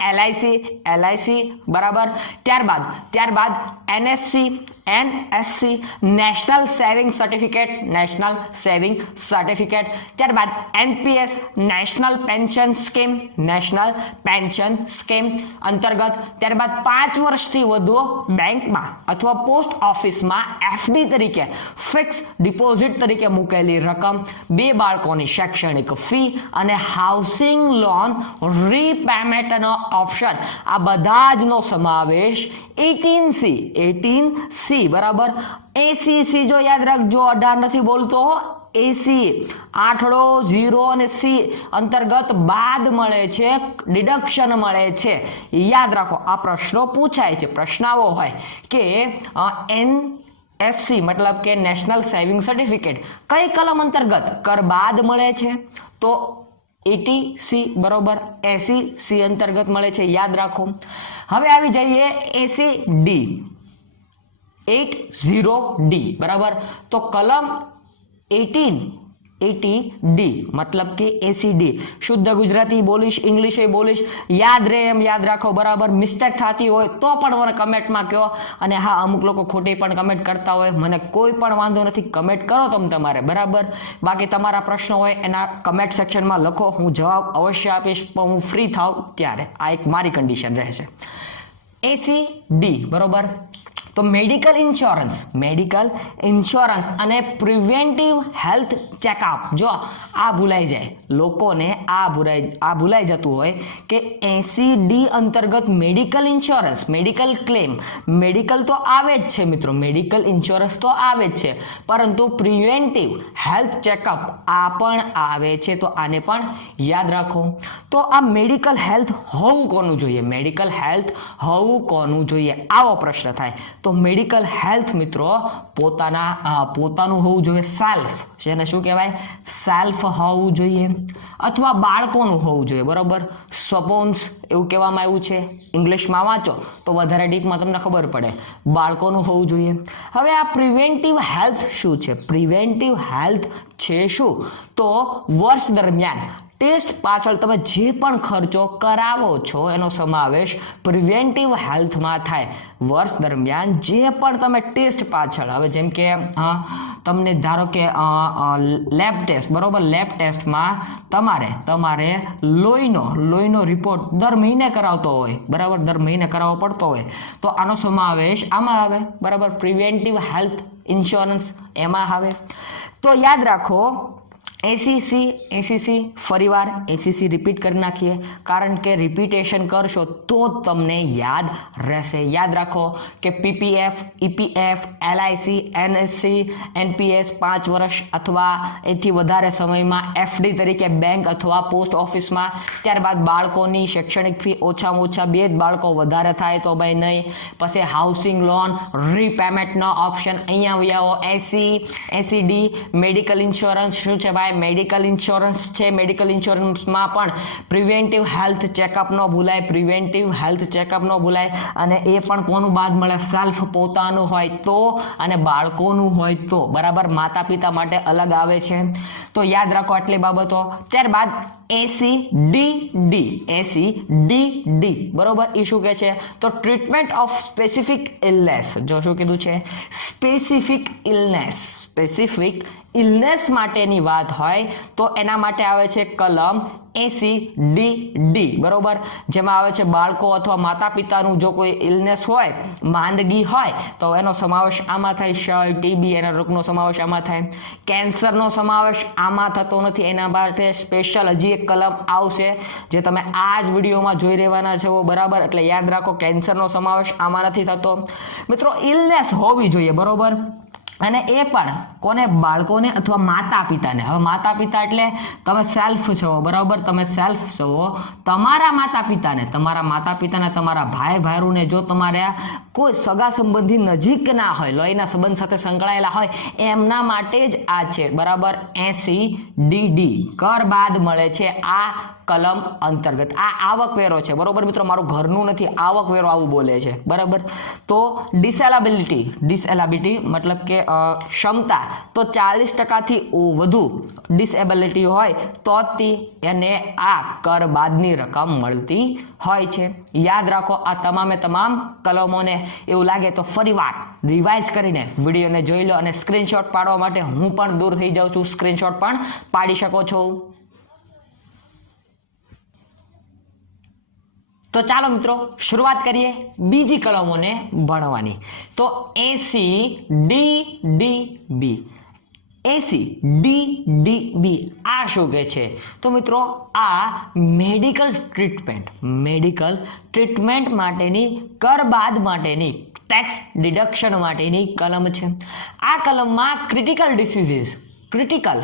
LIC બરાબર, ત્યારબાદ એનએસસી નેશનલ સેવિંગ સર્ટિફિકેટ, ત્યારબાદ એનપીએસ નેશનલ પેન્શન સ્કીમ અંતર્ગત, ત્યારબાદ 5 વર્ષથી વધુ બેંકમાં અથવા પોસ્ટ ઓફિસમાં એફડી તરીકે ફિક્સ ડિપોઝિટ તરીકે મૂકેલી રકમ, 2 બાળકોની શૈક્ષણિક ફી અને હાઉસિંગ લોન રીપેમેન્ટનો ઓપ્શન, આ બધા જનો સમાવેશ 18C બરાબર. એસીસી જો યાદ રાખજો, 18 નથી બોલતો, એસી 8 0 અને સી અંતર્ગત બાદ મળે છે, ડિડક્શન મળે છે. યાદ રાખો, આ પ્રશ્નો પૂછાય છે, પ્રશ્નાવો હોય કે એનએસસી મતલબ કે નેશનલ સેવિંગ સર્ટિફિકેટ કઈ કલમ અંતર્ગત કર બાદ મળે છે? તો 80C બરોબર, 80C અંતર્ગત મળે છે, યાદ રાખો. હવે આવી જઈએ એસીડી 80D બરાબર. તો કલમ 80D મતલબ કે એસીડી, શુદ્ધ ગુજરાતી બોલીશ, ઇંગ્લિશ બોલીશ, યાદ રહે એમ યાદ રાખો બરાબર. મિસ્ટેક થતી હોય તો પણ મને કમેન્ટમાં કહો, અને હા અમુક લોકો ખોટી પણ કમેન્ટ કરતા હોય, મને કોઈ પણ વાંધો નથી, કમેન્ટ કરો તમારે બરાબર. બાકી તમારા પ્રશ્નો હોય એના કમેન્ટ સેક્શનમાં લખો, હું જવાબ અવશ્ય આપીશ, પણ હું ફ્રી થાવ ત્યારે. આ એક મારી કન્ડિશન રહેશે. એસીડી બરોબર. તો મેડિકલ ઇન્સ્યોરન્સ અને પ્રિવેન્ટિવ હેલ્થ ચેકઅપ, જો આ ભૂલાઈ જાય લોકોને, આ ભૂલાઈ જતું હોય કે 80D અંતર્ગત medical insurance, medical claim, medical તો આવે જ છે મિત્રો, મેડિકલ ઇન્સ્યોરન્સ તો આવે જ છે, પરંતુ પ્રિવેન્ટિવ હેલ્થ ચેકઅપ આ પણ આવે છે, તો આને પણ યાદ રાખો. તો આ મેડિકલ હેલ્થ હોવું કોનું જોઈએ, આવો પ્રશ્ન થાય. તો મેડિકલ હેલ્થ મિત્રો પોતાનું હોવું જોઈએ, સેલ્ફ, જેને શું કહેવાય, સેલ્ફ હોવું જોઈએ, અથવા બાળકોનું હોવું જોઈએ બરોબર. સ્વપોન્સ એવું કહેવામાં આવ્યું છે, ઇંગ્લિશમાં વાંચો તો વધારે ડીપમાં તમને ખબર પડે, બાળકોનું હોવું જોઈએ. હવે આ પ્રિવેન્ટિવ હેલ્થ શું છે? પ્રિવેન્ટિવ હેલ્થ છે શું? તો વર્ષ દરમિયાન ટેસ્ટ પાછળ તમે જે પણ ખર્ચો કરાવો છો એનો સમાવેશ પ્રિવેન્ટિવ હેલ્થમાં થાય. વર્ષ દરમિયાન જે પણ તમે ટેસ્ટ પાછળ, હવે જેમ કે તમને ધારો કે લેબ ટેસ્ટ બરોબર, લેબ ટેસ્ટમાં તમારે લોહીનો રિપોર્ટ દર મહિને કરાવતો હોય બરાબર, દર મહિને કરાવવો પડતો હોય, તો આનો સમાવેશ આમાં આવે બરાબર, પ્રિવેન્ટિવ હેલ્થ ઇન્સ્યોરન્સ એમાં આવે. તો યાદ રાખો એસીસી ફરીવાર એસીસી રિપીટ કરી નાખીએ, કારણ કે રિપીટેશન કરશો તો તમને યાદ રહેશે. યાદ રાખો કે PPF, EPF, LIC, NSC, NPS 5 વર્ષ અથવા એથી વધારે સમયમાં એફડી તરીકે બેંક અથવા પોસ્ટ ઓફિસમાં, ત્યારબાદ બાળકોની શૈક્ષણિક ફી ઓછામાં ઓછા 2 જ બાળકો વધારે થાય તો ભાઈ નહીં, પછી હાઉસિંગ લોન રીપેમેન્ટનો ઓપ્શન અહીંયા આવો, એસીડી મેડિકલ ઇન્સ્યોરન્સ શું છે ભાઈ, મેડિકલ ઇન્સ્યોરન્સ છે, મેડિકલ ઇન્સ્યોરન્સમાં પણ પ્રિવેન્ટિવ હેલ્થ ચેકઅપ ન ભૂલાય, અને એ પણ કોનું બાદ મળે, સેલ્ફ પોતાનું હોય તો અને બાળકોનું હોય તો બરાબર, માતા પિતા માટે અલગ આવે છે. તો યાદ રાખો આટલી બાબતો. ત્યારબાદ એસીડી બરોબર, એ શું કહે છે? તો ટ્રીટમેન્ટ ઓફ સ્પેસિફિક ઇલનેસ. જો શું કીધું છે? સ્પેસિફિક ઇલનેસ માટેની વાત હોય તો એના માટે આવે છે કલમ એસીડી બરોબર, જેમાં આવે છે બાળકો અથવા માતા પિતાનું જો કોઈ ઇલનેસ હોય, માંદગી હોય, તો એનો સમાવેશ આમાં થાય. ક્ષય, ટીબી એના રોગનો સમાવેશ આમાં થાય. કેન્સરનો સમાવેશ આમાં થતો નથી, એના માટે સ્પેશિયલ હજી એક કલમ આવશે જે તમે આ જ વિડીયોમાં જોઈ રહેવાના છો બરાબર. એટલે યાદ રાખો કેન્સરનો સમાવેશ આમાં નથી થતો મિત્રો. ઇલનેસ હોવી જોઈએ બરોબર, અને એ પણ કોને? બાળકોને અથવા માતા પિતાને. હવે માતા પિતા એટલે તમે સેલ્ફ છો, બરાબર? તમે સેલ્ફ છો. તમારા માતા પિતાને, તમારા ભાઈ ભારુને જો તમારે કોઈ સગા સંબંધી નજીક ના હોય, લોહીના સંબંધ સાથે સંકળાયેલા હોય, એમના માટે જ આ છે, બરાબર? 80DD કર બાદ મળે છે આ કલમ અંતર્ગત. આ આવકવેરો છે, બરોબર મિત્રો? મારું ઘરનું નથી, આવકવેરો આવું બોલે છે, બરાબર? તો ડિસેબિલિટી મતલબ કે ક્ષમતા, તો 40% વધુ ડિસેબિલિટી હોય તો એને આ કર બાદની રકમ મળતી હોય છે. યાદ રાખો આ તમામે તમામ કલમોને. એવું લાગે તો ફરીવાર રિવાઇઝ કરીને વિડીયોને જોઈ લો, અને સ્ક્રીનશોટ પાડવા માટે હું પણ દૂર થઈ જાઉં છું, સ્ક્રીનશોટ પણ પાડી શકો છો. તો ચાલો મિત્રો શરૂઆત કરીએ બીજી કલમોને ભણવાની. તો 80DDB 80DDB આ શું કહે છે? તો મિત્રો આ મેડિકલ ટ્રીટમેન્ટ માટેની, કર બાદ માટેની, ટેક્સ ડિડક્શન માટેની કલમ છે. આ કલમમાં ક્રિટિકલ ડિસીઝીસ, ક્રિટિકલ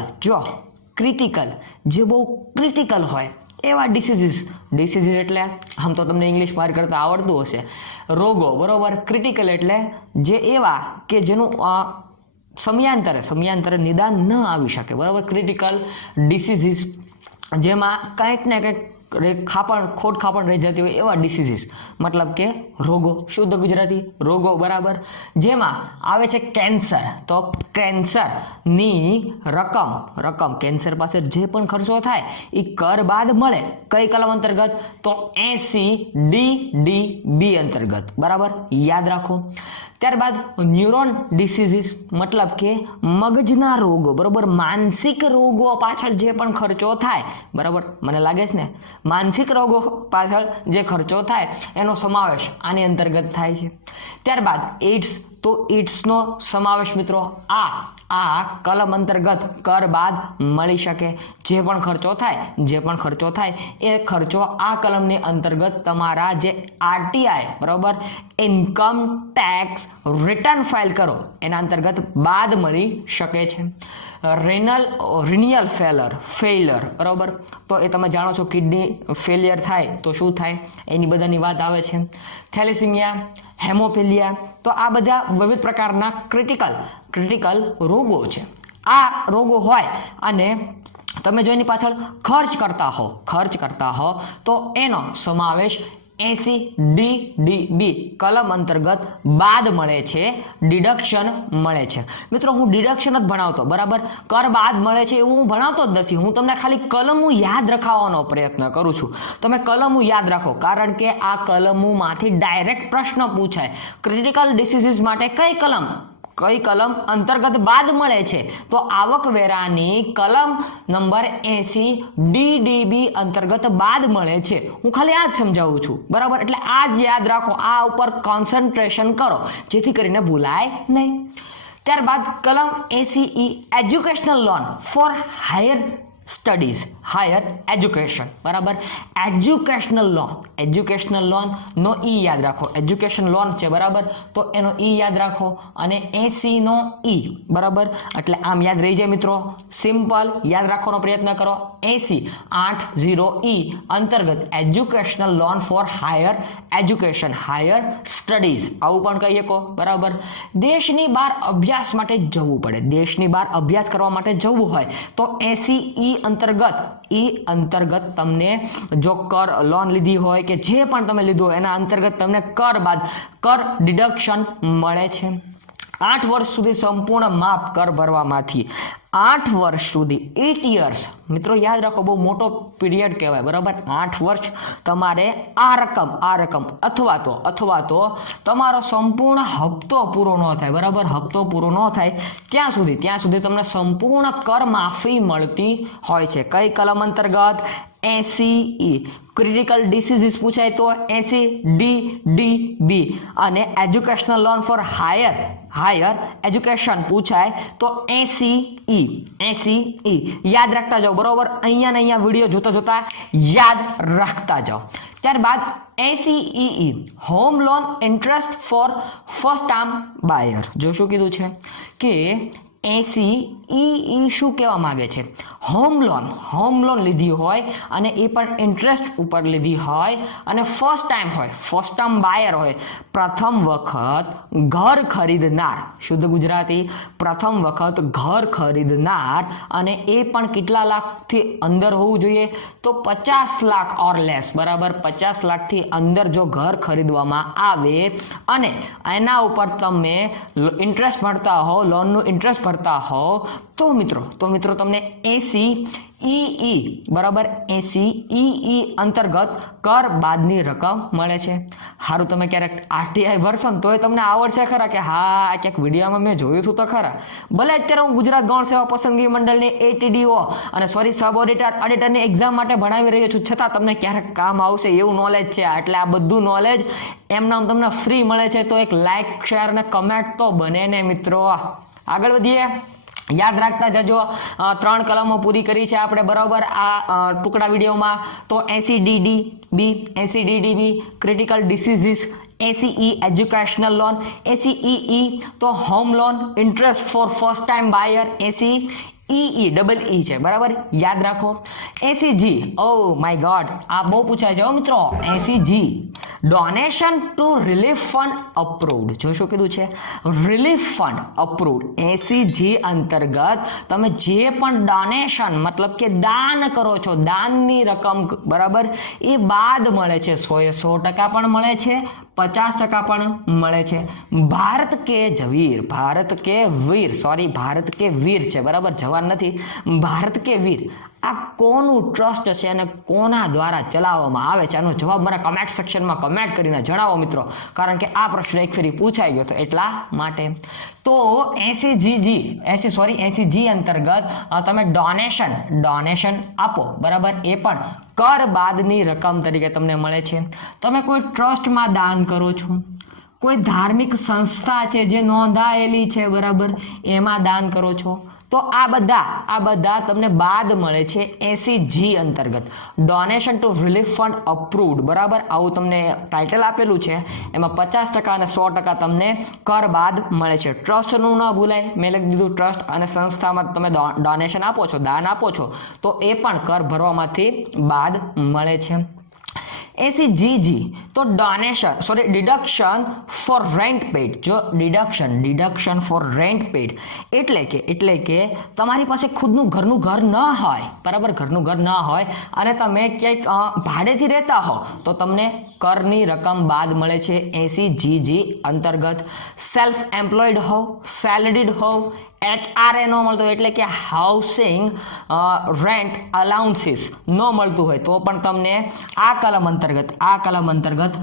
જે બહુ ક્રિટિકલ હોય એવા ડિસીઝીસ એટલે આમ તો તમને ઇંગ્લિશ બહાર કરતા આવડતું હશે, રોગો, બરોબર? ક્રિટિકલ એટલે જે એવા કે જેનું સમયાંતરે નિદાન ન આવી શકે, બરાબર? ક્રિટિકલ ડિસીઝીસ જેમાં કંઈક ને કંઈક ખોટ ખાપણ રહી જતી હોય એવા ડિસીઝીસ, મતલબ કે રોગો, શુદ્ધ ગુજરાતી રોગો, બરાબર? જેમાં આવે છે કેન્સર. તો કેન્સરની રકમ કેન્સર પાસે જે પણ ખર્ચો થાય એ કર બાદ મળે. કઈ કલમ અંતર્ગત? તો 80DDB અંતર્ગત, બરાબર? યાદ રાખો. ત્યારબાદ ન્યુરોન ડિસીઝીસ મતલબ કે મગજના રોગો, બરાબર? માનસિક રોગો પાછળ જે પણ ખર્ચો થાય, બરાબર? મને લાગે છે ને માનસિક રોગો પાછળ જે ખર્ચો થાય એનો સમાવેશ આની અંતર્ગત થાય છે. ત્યારબાદ એઇડ્સ. તો એઇડ્સનો સમાવેશ મિત્રો આ કલમ અંતર્ગત કર બાદ મળી શકે. જે પણ ખર્ચો થાય એ ખર્ચો આ કલમની અંતર્ગત તમારા જે RTI, બરાબર, ઇન્કમ ટેક્સ રિટર્ન ફાઇલ કરો એના અંતર્ગત બાદ મળી શકે છે. રિનિયલ ફેલર, બરાબર? તો એ તમે જાણો છો, કિડની ફેલિયર થાય તો શું થાય એની બધાની વાત આવે છે. થેલેસીમિયા, હેમોફિલિયા, તો આ બધા વિવિધ પ્રકારના ક્રિટિકલ રોગો છે. આ રોગો હોય અને તમે જો એની પાછળ ખર્ચ કરતા હો તો એનો સમાવેશ 80DDB કલમ અંતર્ગત બાદ મળે છે, ડિડક્શન મળે છે. મિત્રો હું ડિડક્શન જ ભણાવતો, બરાબર? કર બાદ મળે છે એવું હું ભણાવતો જ નથી. હું તમને ખાલી કલમો યાદ રખાવવાનો પ્રયત્ન કરું છું. તમે કલમો યાદ રાખો, કારણ કે આ કલમોમાંથી ડાયરેક્ટ પ્રશ્ન પૂછાય. ક્રિટિકલ ડિસીઝીસ માટે કઈ કલમ અંતર્ગત બાદ મળે છે? તો આવકવેરાની કલમ નંબર 80DDB અંતર્ગત બાદ મળે છે. હું ખાલી આ જ સમજાવું છું, બરાબર? એટલે આ જ યાદ રાખો, આ ઉપર કોન્સન્ટ્રેશન કરો જેથી કરીને ભૂલાય નહીં. ત્યારબાદ કલમ 80E educational loan for higher education, બરાબર? એજ્યુકેશનલ લોન નો ઈ યાદ રાખો. એજ્યુકેશન લોન છે, બરાબર? તો એનો ઈ યાદ રાખો, અને 80 નો ઈ, બરાબર? એટલે આમ યાદ રહી જાય મિત્રો. સિમ્પલ યાદ રાખવાનો પ્રયત્ન કરો. 80 અંતર્ગત educational loan for higher education, higher studies આવું પણ કહી શકો, બરાબર? દેશની બહાર અભ્યાસ માટે જવું પડે, દેશની બહાર અભ્યાસ કરવા માટે જવું હોય તો 80E અંતર્ગત તમને જો કર લોન લીધી હોય કે જે પણ તમે લીધું હોય એના અંતર્ગત તમને કર ડિડક્શન મળે છે. 8 વર્ષ સુધી સંપૂર્ણ માફ કર ભરવામાંથી 8 વર્ષ સુધી 8 years, મિત્રો યાદ રાખો, બહુ મોટો પીરિયડ કહેવાય, બરાબર? 8 વર્ષ તમારે આ રકમ અથવા તો તમારો સંપૂર્ણ હપ્તો પૂરો ન થાય, બરાબર? હપ્તો પૂરો ન થાય ત્યાં સુધી તમને સંપૂર્ણ કર માફી મળતી હોય છે. કઈ કલમ અંતર્ગત? 80E. ક્રિટિકલ ડિસીઝીસ પૂછાય તો 80DDB, અને educational loan for higher higher education પૂછાય તો 80E યાદ રાખતા જાઓ, બરોબર? અહીંયા ને અહીંયા વિડીયો જોતા જોતા યાદ રાખતા જાઓ. ત્યારબાદ 80EE home loan interest for first time buyer. જો શું કીધું છે કે 80EE શું કહેવા માંગે છે? હોમ લોન લીધી હોય અને એ પણ ઇન્ટરેસ્ટ ઉપર લીધી હોય અને ફર્સ્ટ ટાઈમ હોય, ફર્સ્ટ ટાઈમ બાયર હોય, પ્રથમ વખત ઘર ખરીદનાર, શુદ્ધ ગુજરાતી પ્રથમ વખત ઘર ખરીદનાર, અને એ પણ કેટલા લાખથી અંદર હોવું જોઈએ? તો 50 લાખ ઓર લેસ, બરાબર? 50 લાખથી અંદર જો ઘર ખરીદવામાં આવે અને એના ઉપર તમે ઇન્ટરેસ્ટ ભરતા હો, લોનનું ઇન્ટરેસ્ટ ભરતા હો, તો મિત્રો તમને 80EE બરાબર 80EE અંતર્ગત કર બાદની રકમ મળે છે. સારું, તમે ક્યારેક RTI ભરશો ને તોય તમને આવડશે ખરા કે હા ક્યાંક વિડીયોમાં મેં જોયું હતું તો ખરા. ભલે અત્યારે હું ગુજરાત ગૌણ સેવા પસંદગી મંડળની ATDO અને સબ ઓડિટરની એક્ઝામ માટે ભણાવી રહ્યો છું, છતાં તમને ક્યારેક કામ આવશે એવું નોલેજ છે. એટલે આ બધું નોલેજ એમનામ તમને ફ્રી મળે છે, તો એક લાઈક, શેર અને કમેન્ટ તો બને ને મિત્રો. આગળ વધીએ. યાદ રાખતા જજો, 3 કલમો પૂરી કરી છે આપણે, બરાબર? આ ટુકડા વિડીયોમાં. તો 80DDB critical diseases, 80E educational loan, 80EE તો home loan interest for first time buyer, 80EE double E છે, બરાબર? યાદ રાખો. 80G, ઓ માય ગોડ, આ બહુ પૂછાય છે મિત્રો. 80G donation to relief fund approved. જો શું કીધું છે? Relief fund approved. 80G અંતર્ગત તમે જે પણ ડોનેશન મતલબ કે દાન કરો છો, દાનની રકમ, બરાબર, એ બાદ મળે છે. 100% પણ મળે છે, 50% પણ મળે છે. ભારત કે વીર છે, બરાબર? જવાન નથી, ભારત કે વીર. આ કોનું ટ્રસ્ટ છે અને કોના દ્વારા ચલાવવામાં આવે છે? આનો જવાબ મને કમેન્ટ સેક્શનમાં કમેન્ટ કરીને જણાવો મિત્રો, કારણ કે આ પ્રશ્ન એક ફેરી પૂછાઈ ગયો હતો એટલા માટે. તો 80G અંતર્ગત તમે ડોનેશન આપો, બરાબર? એ પણ કર બાદની રકમ તરીકે તમને મળે છે. તમે કોઈ ટ્રસ્ટમાં દાન કરો છો, કોઈ ધાર્મિક સંસ્થા છે જે નોંધાયેલી છે, બરાબર, એમાં દાન કરો છો, તો આ બધા તમને બાદ મળે છે 80G અંતર્ગત. Donation to relief fund approved, બરાબર? આવું તમને ટાઇટલ આપેલું છે, એમાં 50% અને 100% તમને કર બાદ મળે છે. ટ્રસ્ટનું ન ભૂલાય, મેં લખી દીધું ટ્રસ્ટ અને સંસ્થામાં તમે ડોનેશન આપો છો, દાન આપો છો, તો એ પણ કર ભરવામાંથી બાદ મળે છે. 80GG તો ડિડક્શન ફોર રેન્ટ પેડ. જો ડિડક્શન ફોર રેન્ટ પેડ એટલે કે તમારી પાસે ખુદનું ઘરનું ઘર ન હોય, બરાબર? ઘરનું ઘર ન હોય અને તમે ક્યાંક ભાડેથી રહેતા હો, તો તમને કરની રકમ બાદ મળે છે 80GG અંતર્ગત. સેલ્ફ એમ્પ્લોયડ હો, સેલરીડ હો, HRA ન મળતો એટલે કે હાઉસિંગ રેન્ટ અલાઉન્સીસ ન મળતું હોય તો પણ તમને આ કલમ અંતર્ગત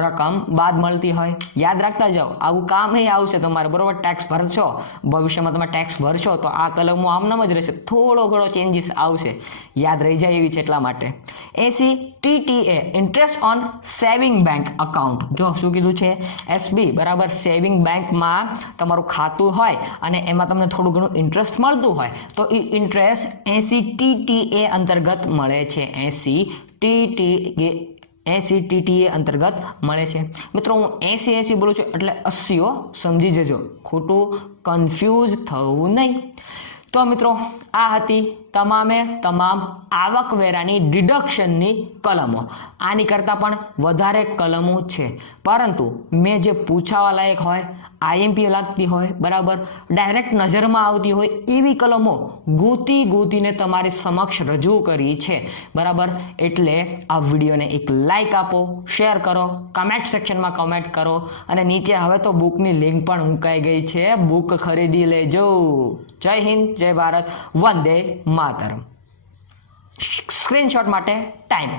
રકમ બાદ મળતી હોય. યાદ રાખતા જાઓ, આવું કામ આવશે તમારે, બરોબર? ટેક્સ ભરશો, ભવિષ્યમાં તમે ટેક્સ ભરશો તો આ કલમો આમનામ જ રહેશે, થોડો ઘણો ચેન્જીસ આવશે, યાદ રહી જાય એવી છે એટલા માટે. 80TTA interest on saving bank account. જો શું કીધું છે? SB, બરાબર? સેવિંગ બેંકમાં તમારું ખાતું હોય અને એમાં તમને થોડું ઘણું ઇન્ટરેસ્ટ મળતું હોય તો એ ઇન્ટરેસ્ટ 80TTA અંતર્ગત મળે છે. 80TTA અંતર્ગત મળે છે. મિત્રો હું 80 બોલું છું એટલે 80 સમજી જજો, ખોટું કન્ફ્યુઝ થવું નહીં. તો મિત્રો આ હતી તમામ આવકવેરાની ડિડક્શનની કલમો. આની કરતાં પણ વધારે કલમો છે, પરંતુ મેં જે પૂછાવા લાયક હોય, IMP લાગતી હોય, બરાબર, ડાયરેક્ટ નજરમાં આવતી હોય એવી કલમો ગોતીને તમારી સમક્ષ રજૂ કરી છે, બરાબર? એટલે આ વિડીયોને એક લાઈક આપો, શેર કરો, કમેન્ટ સેક્શનમાં કમેન્ટ કરો, અને નીચે હવે તો બુકની લિંક પણ મુકાઈ ગઈ છે, બુક ખરીદી લેજો. જય હિન્દ, જય ભારત, વંદે માતરમ. સ્ક્રીનશોટ માટે ટાઈમ.